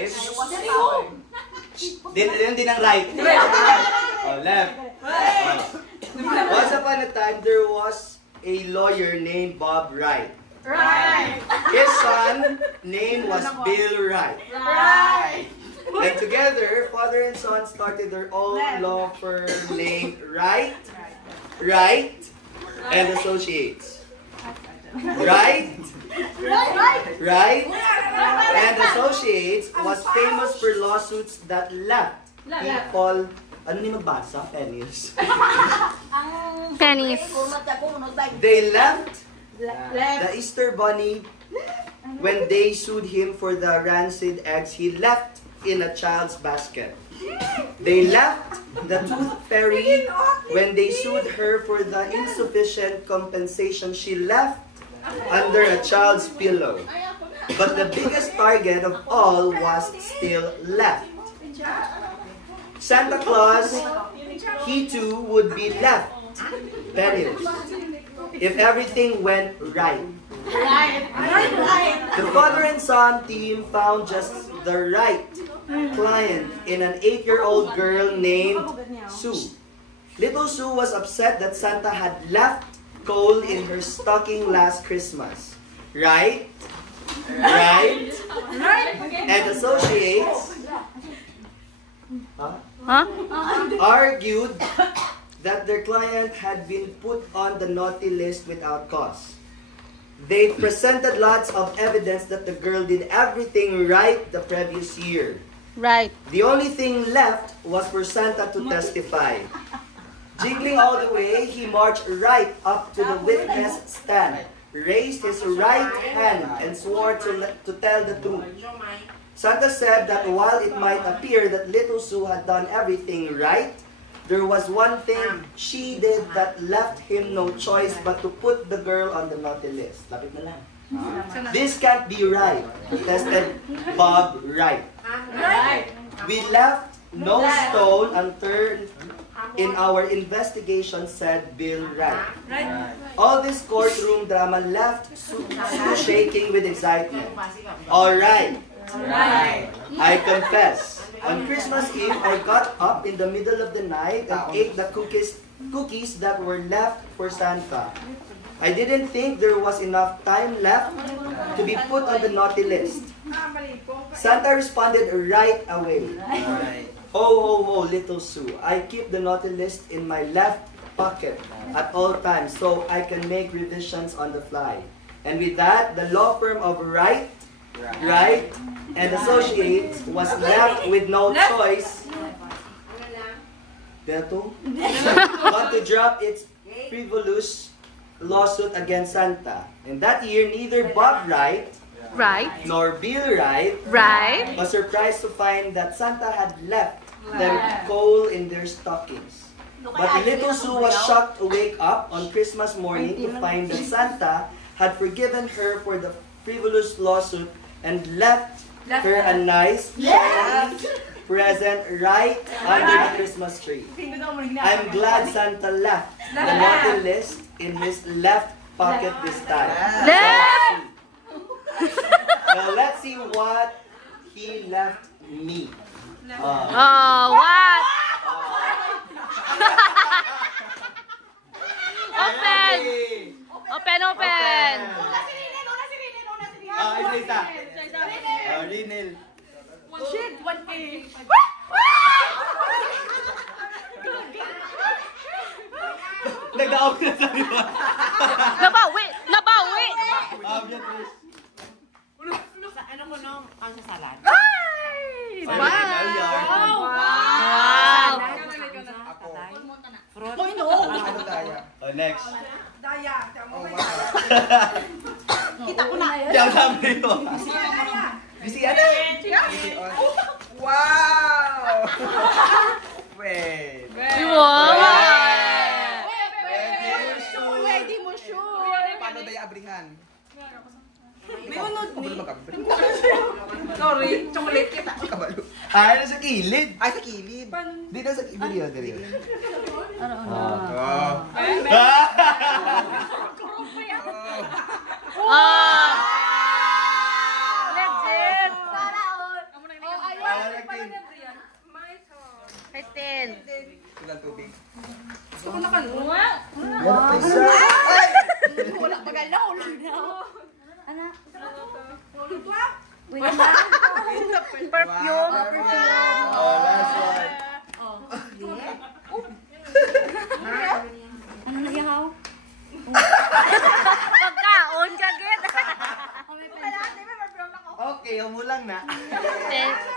life. Din ang right. Left. Once upon a time, there was a lawyer named Bob Wright. His son name was Bill Wright. And together, father and son started their own law firm named Wright and Associates. Wright and Associates was famous for lawsuits that left people, ano ni magbasa? Pennies. Pennies. They left the Easter Bunny when they sued him for the rancid eggs he left in a child's basket. They left the Tooth Fairy when they sued her for the insufficient compensation she left under a child's pillow. But the biggest target of all was still left. Santa Claus, he too would be left penniless if everything went right. The father and son team found just the right client in an 8-year-old girl named Sue. Little Sue was upset that Santa had left coal in her stocking last Christmas. Right? And Associates argued that their client had been put on the naughty list without cause. They presented lots of evidence that the girl did everything right the previous year. Right. The only thing left was for Santa to testify. Jiggling all the way, he marched right up to the witness stand, raised his right hand, and swore to tell the truth. Santa said that while it might appear that Little Sue had done everything right, there was one thing she did that left him no choice but to put the girl on the naughty list. Lapit na lang. This can't be right, protested Bob Wright. We left no stone unturned in our investigation, said Bill Wright. All this courtroom drama left Sue shaking with excitement. All right. I confess. On Christmas Eve, I got up in the middle of the night and ate the cookies that were left for Santa. I didn't think there was enough time left to be put on the naughty list. Santa responded right away. Ho, ho, ho, Little Sue. I keep the naughty list in my left pocket at all times so I can make revisions on the fly. And with that, the law firm of Wright and Associates was left with no choice but to drop its frivolous lawsuit against Santa. And that year, neither Bob Wright nor Bill Wright was surprised to find that Santa had left them coal in their stockings. But Little Sue was shocked to wake up on Christmas morning to find that Santa had forgiven her for the frivolous lawsuit and left her a nice present right under the Christmas tree. I'm glad Santa left the naughty list in his left pocket this time. Now let's see what he left me. What? Open. Isa. Rinel. Shit, 1K. Nag-out na sa iba. Nabawi! Ano ko nung ang sasalan? Ay! Wow! Fruit. Ano tayo? Oh, next. Daya. Kita ko na. Diyan sabi mo. Bisi ano? Wow! Wait. Ready mo sure. Paano daya abrihan? May unod ni. Sorry, chocolate kita. Kabalo. Ano sa kilid? Ay, sa kilid. Dito sa video. Legit! ng tubig. Gusto ko na kanuna. Meron pa isa. Ay! Wala pa galaw. Anak. Wait Wait lang. Perfume. Oh, last one. Ano na yahaw? Pagkaon ka, get. Okay, humulang na. Ten.